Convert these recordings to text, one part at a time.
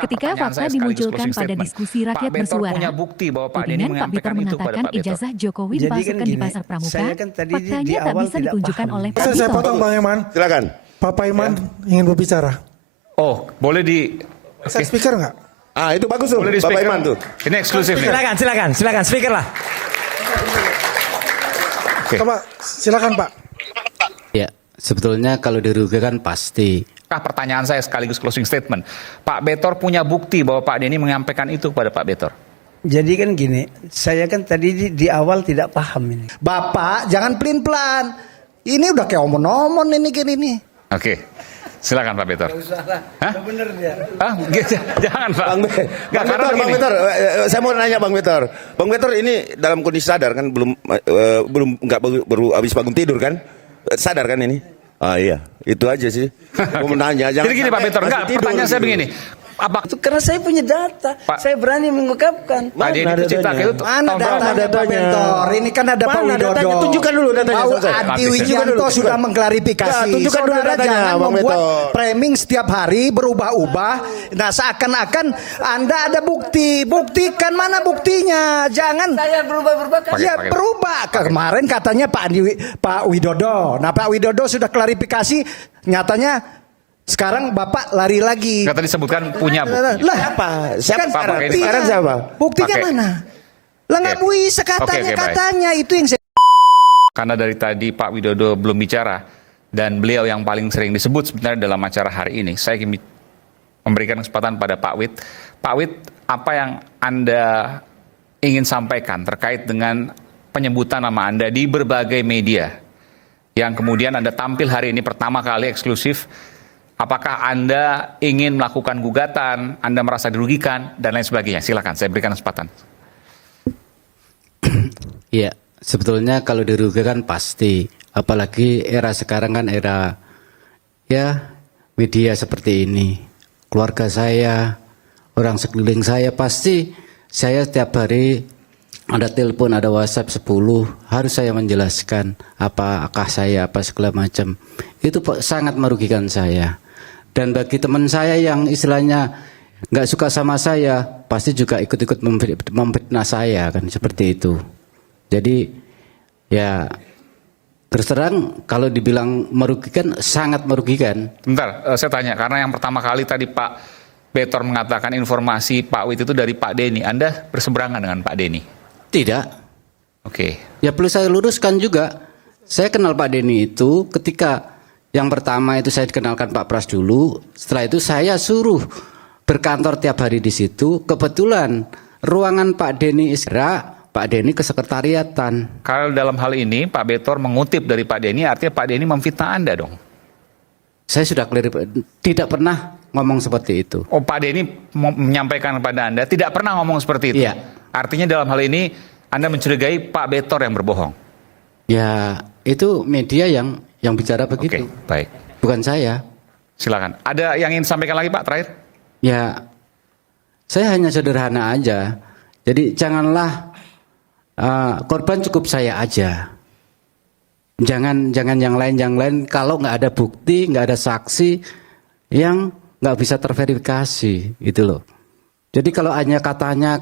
Ketika fakta dimunculkan pada diskusi rakyat bersuara, punya bukti bahwa Pak tudingan Pak Bitor mengatakan ijazah Jokowi dipasarkan di pasar pramuka, faktanya tak bisa ditunjukkan oleh Pak Bitor. Saya potong Bang Iman. Silakan. Pak Iman ingin berbicara. Oh, boleh di... Saya speaker nggak? Ah, itu bagus tuh, Boleh di Bapak speaker. Iman tuh. Ini eksklusif nih. Silakan, speaker lah. Oke. Coba silakan Pak. Ya, sebetulnya kalau dirugikan pasti. Pertanyaan saya sekaligus closing statement. Pak Betor punya bukti bahwa Pak Denny menyampaikan itu kepada Pak Betor. Jadi kan gini, saya kan tadi di awal tidak paham ini. Bapak jangan pelin-pelan. Ini udah kayak omon-omon ini gini nih. Oke. Silakan Pak Betor. Hah? Bener dia. Jangan Pak. Bang Betor, saya mau nanya Bang Betor. Bang Betor ini dalam kondisi sadar kan, belum baru habis bangun tidur kan? Sadar kan ini? Ah iya, itu aja sih. Mau menanya. Jadi gini Pak Betor, pertanyaan saya begini. Itu karena saya punya data, saya berani mengungkapkan. Pak Denny itu cerita itu Mana datanya Pak Bentor? Ini kan ada Pak Widodo. Tunjukkan dulu datanya. Pak Adi Wijanto sudah mengklarifikasi. Tunjukkan dulu Saudara datanya, jangan Bang membuat Betor. framing setiap hari berubah-ubah. Nah seakan-akan Anda ada bukti. Buktikan mana buktinya. Jangan. Saya berubah-ubah kan? Ya berubah. Kemarin katanya Pak Widodo. Nah Pak Widodo sudah klarifikasi. Nyatanya sekarang Bapak lari lagi. Kata disebutkan punya bukti. Lah Siapa kan sekarang? buktinya. Sekarang siapa? Buktinya Pakai. mana? Lah nggak bisa katanya itu yang saya. Karena dari tadi Pak Widodo belum bicara dan beliau yang paling sering disebut sebenarnya dalam acara hari ini, saya ingin memberikan kesempatan pada Pak Wid. Pak Wid, apa yang Anda ingin sampaikan terkait dengan penyebutan nama Anda di berbagai media yang kemudian Anda tampil hari ini pertama kali eksklusif? Apakah Anda ingin melakukan gugatan, Anda merasa dirugikan, dan lain sebagainya? Silakan, saya berikan kesempatan. Ya, sebetulnya kalau dirugikan pasti. Apalagi era sekarang kan era ya media seperti ini. Keluarga saya, orang sekeliling saya pasti saya setiap hari ada telepon, ada WhatsApp 10, harus saya menjelaskan apakah saya apa segala macam. Itu sangat merugikan saya. Dan bagi teman saya yang istilahnya nggak suka sama saya, pasti juga ikut-ikut memfitnah saya kan seperti itu. Jadi ya terus terang kalau dibilang merugikan, sangat merugikan. Bentar, saya tanya, karena yang pertama kali tadi Pak Betor mengatakan informasi Pak Wid itu dari Pak Denny, Anda berseberangan dengan Pak Denny? Tidak. Oke. Ya perlu saya luruskan juga. Saya kenal Pak Denny itu ketika yang pertama itu saya dikenalkan Pak Pras dulu. Setelah itu saya suruh berkantor tiap hari di situ. Kebetulan ruangan Pak Denny Pak Denny ke sekretariatan. Kalau dalam hal ini Pak Betor mengutip dari Pak Denny, artinya Pak Denny memfitnah Anda dong? Saya sudah tidak pernah ngomong seperti itu. Oh, Pak Denny menyampaikan kepada Anda tidak pernah ngomong seperti itu? Iya. Artinya dalam hal ini Anda mencurigai Pak Betor yang berbohong? Ya itu media yang bicara begitu. Oke, baik. Bukan saya. Silakan. Ada yang ingin disampaikan lagi Pak terakhir? Ya saya hanya sederhana aja. Jadi janganlah korban cukup saya aja. Jangan yang lain. Kalau nggak ada bukti, nggak ada saksi yang nggak bisa terverifikasi, gitu loh. Jadi kalau hanya katanya,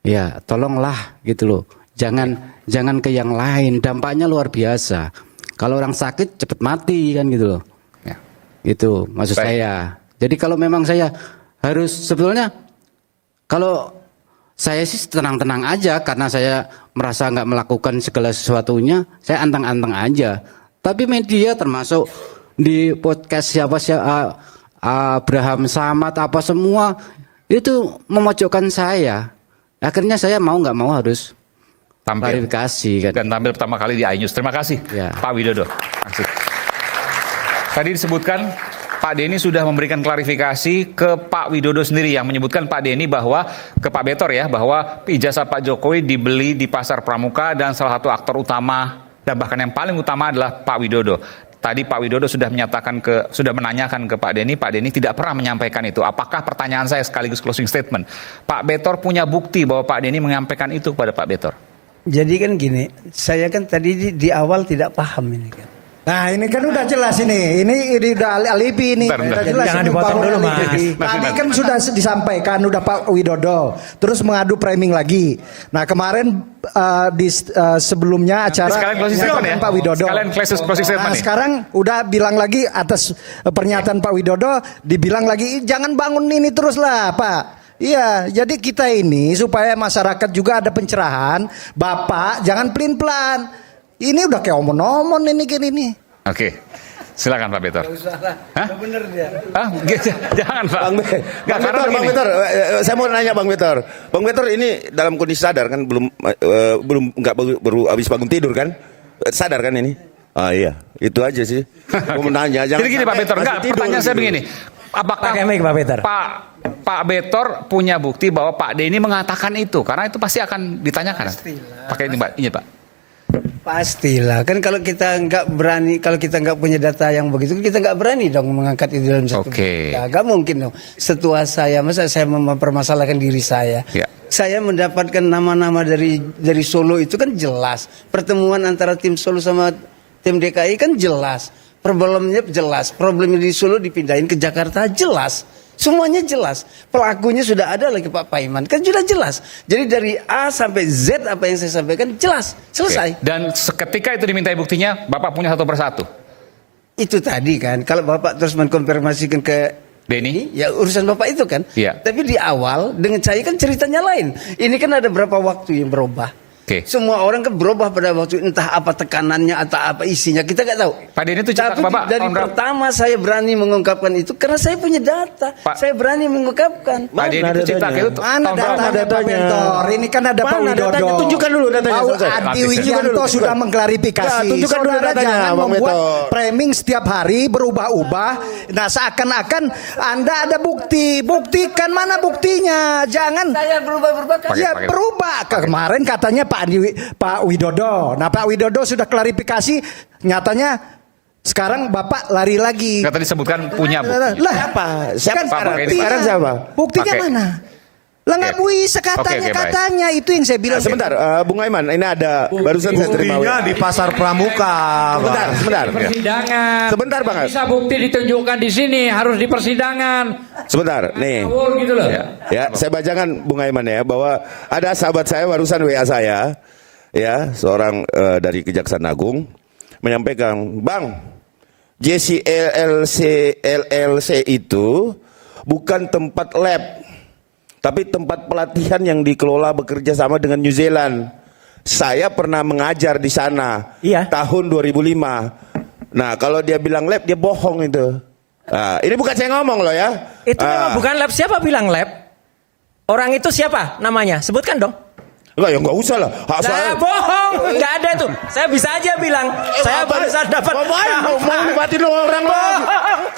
ya tolonglah gitu loh. Jangan ke yang lain. Dampaknya luar biasa. Kalau orang sakit cepat mati kan gitu loh. Ya. Itu maksud saya. Jadi kalau memang saya harus sebetulnya kalau saya sih tenang-tenang aja karena saya merasa nggak melakukan segala sesuatunya, saya anteng-anteng aja. Tapi media termasuk di podcast siapa Abraham Samad apa semua itu memojokkan saya. Akhirnya saya mau nggak mau harus klarifikasi kan. Dan tampil pertama kali di iNews. Terima kasih Ya. Pak Widodo. Terima kasih. Tadi disebutkan Pak Denny sudah memberikan klarifikasi ke Pak Widodo sendiri yang menyebutkan Pak Denny bahwa ke Pak Betor ya bahwa ijazah Pak Jokowi dibeli di pasar pramuka dan salah satu aktor utama dan bahkan yang paling utama adalah Pak Widodo. Tadi Pak Widodo sudah menanyakan ke Pak Denny tidak pernah menyampaikan itu. Apakah pertanyaan saya sekaligus closing statement? Pak Betor punya bukti bahwa Pak Denny menyampaikan itu kepada Pak Betor? Jadi kan gini, saya kan tadi di awal tidak paham ini kan. Nah ini kan udah jelas ini udah alibi ini. Bentar. Udah jelas Jangan ini dipotong bangun dulu, alibi. Mas. Tadi kan sudah disampaikan udah Pak Widodo, terus mengadu framing lagi. Nah kemarin sebelumnya acara Sekalian closing statement ya. Pak Widodo. Sekalian closing statement Nah nih. sekarang udah bilang lagi atas pernyataan Pak Widodo, dibilang lagi jangan bangun ini terus lah Pak. Iya, jadi kita ini supaya masyarakat juga ada pencerahan, Bapak jangan pelin-pelan. Ini udah kayak omon-omon ini gini nih. Oke. Silakan Pak Betor. Hah? Bener dia. Hah? Jangan Pak. Bang Betor, saya mau nanya Bang Betor. Bang Betor ini dalam kondisi sadar kan belum baru habis bangun tidur kan? Sadar kan ini? Ah iya, itu aja sih. Mau nanya. Jadi gini Pak Betor, pertanyaan saya begini. Apakah Pakai mic, Pak Betor. Pak Betor punya bukti bahwa Pak Denny mengatakan itu? Karena itu pasti akan ditanyakan. Pakai ini Pak. Ini Pak. Pastilah kan kalau kita nggak berani, kalau kita nggak punya data yang begitu, kita nggak berani dong mengangkat itu dalam satu berita. Nggak mungkin dong. Setua saya, masa saya mempermasalahkan diri saya. Ya. Saya mendapatkan nama-nama dari Solo itu kan jelas. Pertemuan antara tim Solo sama tim DKI kan jelas. Problemnya jelas. Problemnya di Solo dipindahin ke Jakarta jelas. Semuanya jelas. Pelakunya sudah ada lagi Pak Paiman. Kan sudah jelas. Jadi dari A sampai Z apa yang saya sampaikan jelas. Selesai. Oke. Dan seketika itu dimintai buktinya, Bapak punya satu persatu. Itu tadi kan. Kalau Bapak terus mengkonfirmasikan ke Denny? ya urusan Bapak itu kan. Iya. Tapi di awal dengan saya kan ceritanya lain. Ini kan ada berapa waktu yang berubah. Oke. Semua orang kan berubah pada waktu, entah apa tekanannya atau apa isinya, kita nggak tahu. Pak Denny itu cetak Tapi Bapak dari tahun berapa? pertama saya berani mengungkapkan itu karena saya punya data. Pak- Saya berani mengungkapkan. Pak Denny itu cetak itu Mana tahun berapa? datanya Pak Bentor? Ini kan ada Pak Mana Widodo. datanya? Tunjukkan dulu datanya, Pak selesai. Adi Habis. Wijanto Tunjukkan sudah dulu. mengklarifikasi. Ya, tunjukkan dulu Saudara datanya, jangan Bang membuat Betor. framing setiap hari berubah-ubah. Nah seakan-akan Anda ada bukti. Buktikan mana buktinya. Jangan. Saya berubah-ubah kan. Pakai- Ya berubah. Kemarin katanya Pak Widodo. Nah Pak Widodo sudah klarifikasi. Nyatanya sekarang Bapak lari lagi. Kata disebutkan punya bukti. Lah, Siapa kan sekarang? buktinya. Sekarang siapa? Buktinya Pakai. mana? Lah nggak bisa Oke, baik. katanya itu yang saya bilang. Sebentar, Bung Aiman, ini ada barusan saya terima. Buktinya di pasar Pramuka. Sebentar. Persidangan. Sebentar, Bang. Bisa bukti ditunjukkan di sini, harus di persidangan. Sebentar, nih. Ngawur gitu loh. Ya, saya bacakan Bung Aiman ya, bahwa ada sahabat saya barusan WA saya, ya, seorang dari Kejaksaan Agung menyampaikan, Bang, JC LLC itu bukan tempat lab, tapi tempat pelatihan yang dikelola bekerja sama dengan New Zealand. Saya pernah mengajar di sana tahun 2005. Nah, kalau dia bilang lab, dia bohong itu. Nah, ini bukan saya ngomong loh ya. Itu memang bukan lab. Siapa bilang lab? Orang itu siapa namanya? Sebutkan dong. Enggak, ya enggak usah lah. Saya bohong, enggak ada itu. Saya bisa aja bilang, saya barusan dapat. Mau libatin orang bang.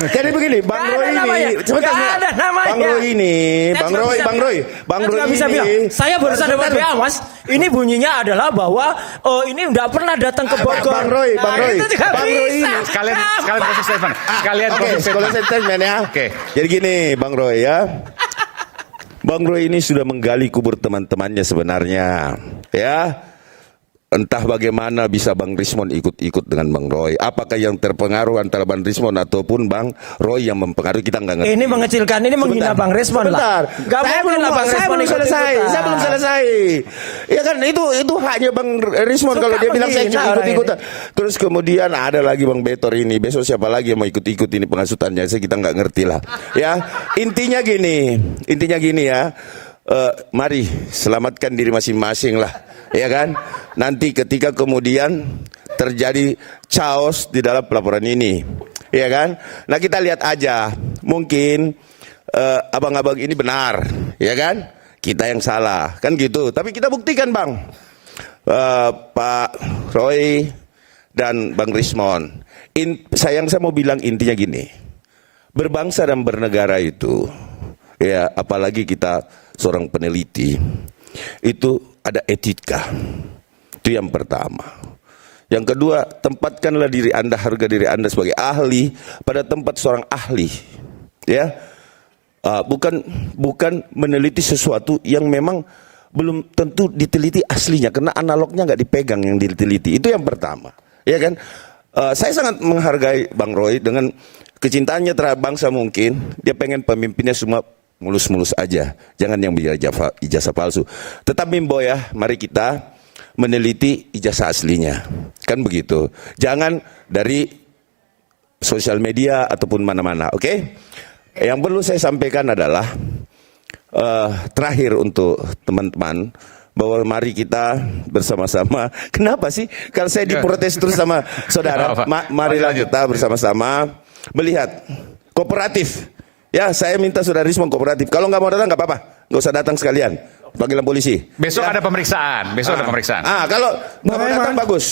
Jadi begini, Bang Nggak ada Roy namanya. ini, sebentar, Nggak ada namanya. Bang Roy ini, Saya Bang cuma Roy, bisa Bang bilang. Roy, Bang Saya Roy cuma bisa ini. bilang, saya barusan dapat WA mas. Ini bunyinya adalah bahwa ini enggak pernah datang ke Bogor. Bang Roy, Bang Nah, Roy, itu juga Bang Roy bisa. ini. Sekalian closing statement. Sekalian Oke, closing sekolah statement. statement ya. Oke. Jadi gini, Bang Roy ya. Bang Roy ini sudah menggali kubur teman-temannya sebenarnya, ya. Entah bagaimana bisa Bang Rismon ikut-ikut dengan Bang Roy. Apakah yang terpengaruh antara Bang Rismon ataupun Bang Roy yang mempengaruhi, kita nggak ngerti. Ini mengecilkan, ini menghina Bang Resmon Sebentar. lah. Gak Saya mungkin lah Bang saya Resmon belum ikut selesai. ikutan. Saya belum selesai. Ya kan itu haknya Bang Rismon Suka kalau dia bilang saya menghina cuma orang ikut-ikutan. Terus kemudian ada lagi Bang Betor ini. Besok siapa lagi yang mau ikut-ikut ini pengasutannya? Kita nggak ngerti lah. Ya, intinya gini ya. Mari selamatkan diri masing-masing lah. Ya kan? Nanti ketika kemudian terjadi chaos di dalam pelaporan ini, ya kan? Nah kita lihat aja, mungkin abang-abang ini benar, ya kan? Kita yang salah, kan gitu. Tapi kita buktikan Bang, Pak Roy dan Bang Rismon. Saya mau bilang intinya gini, berbangsa dan bernegara itu, ya apalagi kita seorang peneliti, itu ada etika. Itu yang pertama. Yang kedua, tempatkanlah diri Anda, harga diri Anda sebagai ahli pada tempat seorang ahli. Ya. Bukan meneliti sesuatu yang memang belum tentu diteliti aslinya, karena analognya nggak dipegang yang diteliti. Itu yang pertama. Ya kan? Saya sangat menghargai Bang Roy dengan kecintaannya terhadap bangsa mungkin. Dia pengen pemimpinnya semua mulus-mulus aja. Jangan yang bicara ijazah palsu. Tetap Bimbo ya, mari kita meneliti ijazah aslinya. Kan begitu. Jangan dari sosial media ataupun mana-mana, oke? Yang perlu saya sampaikan adalah terakhir untuk teman-teman, bahwa mari kita bersama-sama. Kenapa sih kalau saya diprotes terus sama saudara? Marilah kita bersama-sama melihat kooperatif. Ya, saya minta saudaraisme kooperatif. Kalau nggak mau datang nggak apa-apa, nggak usah datang sekalian. Panggilan polisi. Besok ya. ada pemeriksaan. Besok ada pemeriksaan. Kalau nggak mau datang bagus.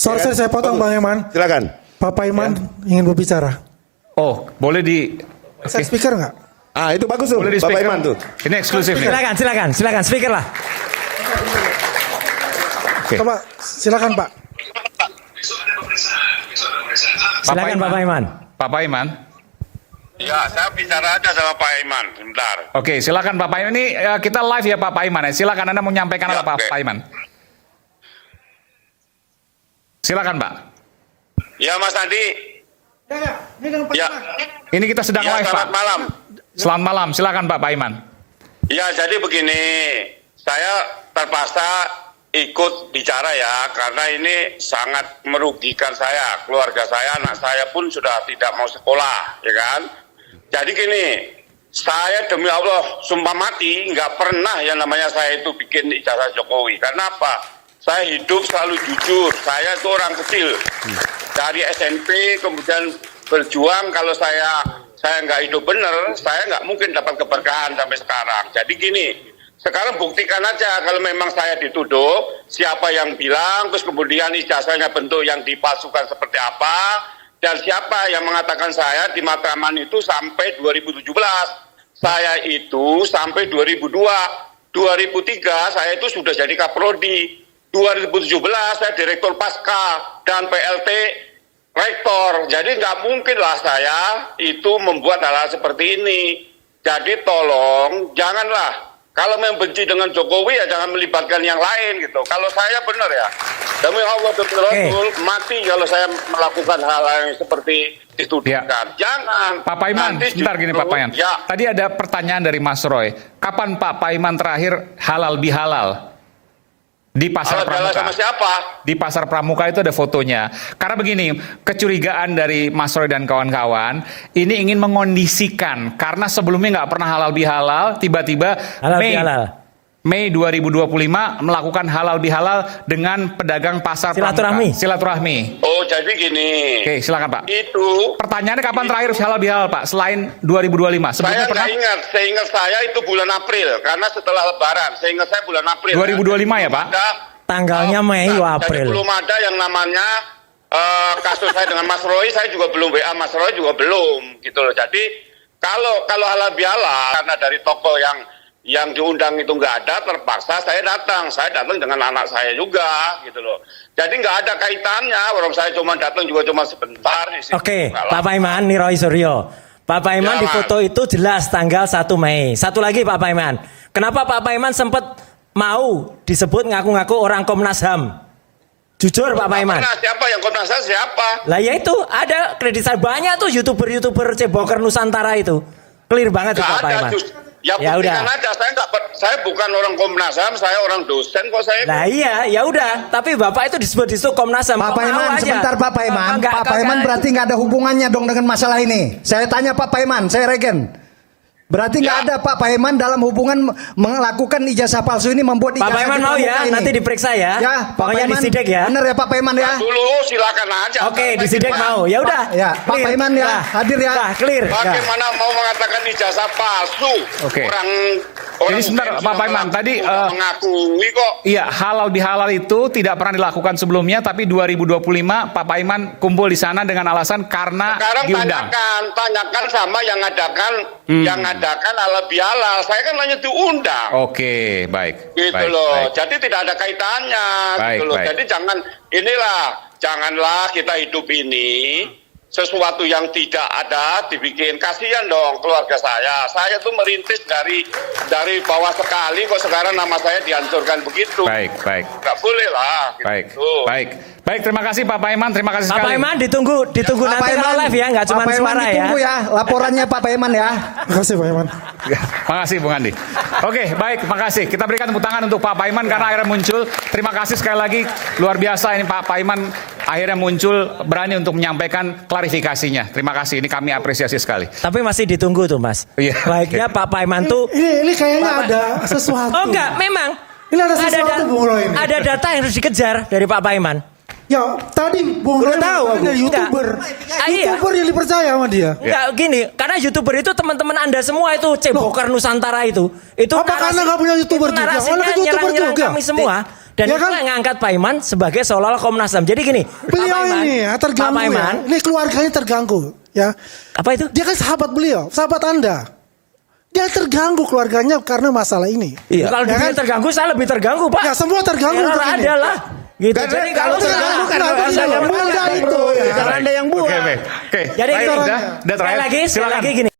Sorry, saya potong Bang Eman. Silakan. Pak Paiman ingin berbicara. Oh, boleh di... Saya speaker nggak? Itu bagus tuh. Boleh di Pak speaker. Paiman tuh. Ini eksklusif nih. Silakan, speaker lah. Oke. Coba, silakan Pak. Silakan Pak Paiman. Pak Paiman. Ya, saya bicara aja sama Pak Iman sebentar. Oke, silakan Pak Paiman. Ini kita live ya Pak Paiman. Silakan Anda mau menyampaikan apa Pak Paiman. Silakan Pak. Ya Mas Andi. Ya. Ini kita sedang live Pak. Selamat malam. Selamat malam. Silakan Pak Paiman. Ya, jadi begini, saya terpaksa ikut bicara ya, karena ini sangat merugikan saya, keluarga saya, anak saya pun sudah tidak mau sekolah, ya kan? Jadi gini, saya demi Allah sumpah mati nggak pernah yang namanya saya itu bikin ijazah Jokowi. Karena apa? Saya hidup selalu jujur. Saya itu orang kecil dari SMP, kemudian berjuang. Kalau saya nggak hidup benar, saya nggak mungkin dapat keberkahan sampai sekarang. Jadi gini, sekarang buktikan aja kalau memang saya dituduh, siapa yang bilang, terus kemudian ijazahnya bentuk yang dipalsukan seperti apa, dan siapa yang mengatakan saya di Matraman itu sampai 2017. Saya itu sampai 2002. 2003 saya itu sudah jadi Kaprodi. 2017 saya Direktur Pasca dan PLT Rektor. Jadi nggak mungkin lah saya itu membuat hal-hal seperti ini. Jadi tolong janganlah. Kalau membenci dengan Jokowi ya jangan melibatkan yang lain gitu. Kalau saya benar ya, demi Allah betul-betul mati kalau saya melakukan hal-hal yang seperti dituduhkan. Ya. Jangan. Pak Paiman, sebentar gini Pak Paiman. Ya. Tadi ada pertanyaan dari Mas Roy. Kapan Pak Paiman terakhir halal bihalal? Di Pasar Pramuka. Sama siapa? Di Pasar Pramuka itu ada fotonya. Karena begini, kecurigaan dari Mas Roy dan kawan-kawan, ini ingin mengondisikan. Karena sebelumnya nggak pernah halal bihalal, tiba-tiba Mei 2025 melakukan halal bihalal dengan pedagang Pasar Pramuka. Silaturahmi. Oh, jadi gini. Oke, silakan Pak. Itu. Pertanyaannya kapan terakhir halal bihalal Pak? Selain 2025. Sebelumnya Saya pernah? nggak ingat. Seingat saya itu bulan April. Karena setelah Lebaran. Seingat saya bulan April. 2025 ya Pak? Tanggalnya Mei April. Jadi belum ada yang namanya kasus saya dengan Mas Roy. Saya juga belum WA Mas Roy juga belum. Gitu loh. Jadi kalau halal bihalal karena dari toko yang diundang itu nggak ada, terpaksa saya datang dengan anak saya juga gitu loh. Jadi nggak ada kaitannya, orang saya cuma datang juga cuma sebentar. Oke, Pak Paiman, nih Roy Suryo. Pak Paiman di foto itu jelas tanggal 1 Mei. Satu lagi Pak Paiman, kenapa Pak Paiman sempat mau disebut ngaku-ngaku orang Komnas HAM? Jujur Pak Paiman. Siapa yang Komnas HAM siapa? Lah ya itu, ada kreditan banyak tuh YouTuber Ceboker Nusantara itu. Clear banget tuh Pak Paiman. Ya udah. Aja. Saya bukan orang Komnas HAM, saya orang dosen kok saya. Nah iya, ya udah. Tapi Bapak itu disebut Komnas HAM. Pak Paiman, sebentar Pak Paiman. Pak Paiman berarti nggak ada hubungannya dong dengan masalah ini. Saya tanya Pak Paiman, saya regen. Berarti nggak ada Pak Paiman dalam hubungan melakukan ijazah palsu ini, membuat ijazah. Pak Paiman mau ya, ini. Nanti diperiksa ya. Ya, pokoknya disidik ya. Bener ya Pak Paiman ya. Dulu silakan aja. Oke, disidik mau. Ya udah. Ya, Pak Paiman ya, hadir ya. Nah, clear. Bagaimana mau mengatakan ijazah palsu? Oke. Orang jadi sebentar Pak Paiman tadi mengakui kok. Iya, halal bihalal itu tidak pernah dilakukan sebelumnya, tapi 2025 Pak Paiman kumpul di sana dengan alasan karena sekarang diundang. Tanyakan sama yang ngadakan halal bihalal. Saya kan hanya diundang. Oke, baik. Gitu baik, loh. baik. Jadi tidak ada kaitannya. Baik, gitu loh. baik. Jadi janganlah kita hidup ini sesuatu yang tidak ada dibikin. Kasihan dong keluarga saya. Saya tuh merintis dari bawah sekali kok sekarang nama saya dihancurkan begitu. Baik. Nggak boleh lah. Gitu. Baik. Terima kasih Pak Paiman. Terima kasih Pak sekali. Paiman ditunggu Pak nanti Paiman, kalau live ya, nggak cuma Pak Paiman suara ya. ditunggu ya. Laporannya Pak Paiman ya. Terima kasih Pak Iman. Makasih Bung Andi. Oke, baik, makasih. Kita berikan tepuk tangan untuk Pak Paiman karena akhirnya muncul. Terima kasih sekali lagi, luar biasa ini Pak Paiman akhirnya muncul berani untuk menyampaikan klarifikasinya. Terima kasih, ini kami apresiasi sekali. Tapi masih ditunggu tuh Mas. Iya. Baiknya Pak Paiman tuh. Ini kayaknya ada sesuatu. Oh enggak, memang. Ini ada sesuatu Bung Roy ini. Ada data yang harus dikejar dari Pak Paiman. Ya tadi Bung Roy tahu dari YouTuber. Iya. YouTuber yang dipercaya sama dia. Enggak gini, karena YouTuber itu teman-teman Anda semua itu cebokar Nusantara itu. Itu apa karena nggak punya YouTuber juga? narasinya Orang kan YouTuber nyerang-nyerang juga. kami semua. Dan Ya itu kan? yang ngangkat Pak Iman sebagai seolah-olah Komnas HAM. Jadi gini, Beliau Pak Paiman, ini terganggu Pak Paiman, ya. Ini keluarganya terganggu ya. Apa itu? Dia kan sahabat beliau, sahabat Anda. Dia terganggu keluarganya karena masalah ini. Iya. Kalau Ya dibilang kan? terganggu, saya lebih terganggu Pak. Ya semua terganggu Error untuk ini. ada lah. Gitu. Karena Jadi kalau terganggu kan Anda yang buat itu. Karena Anda yang buat. Oke. Jadi Baik, gini, udah terakhir. sekali lagi Silakan. gini.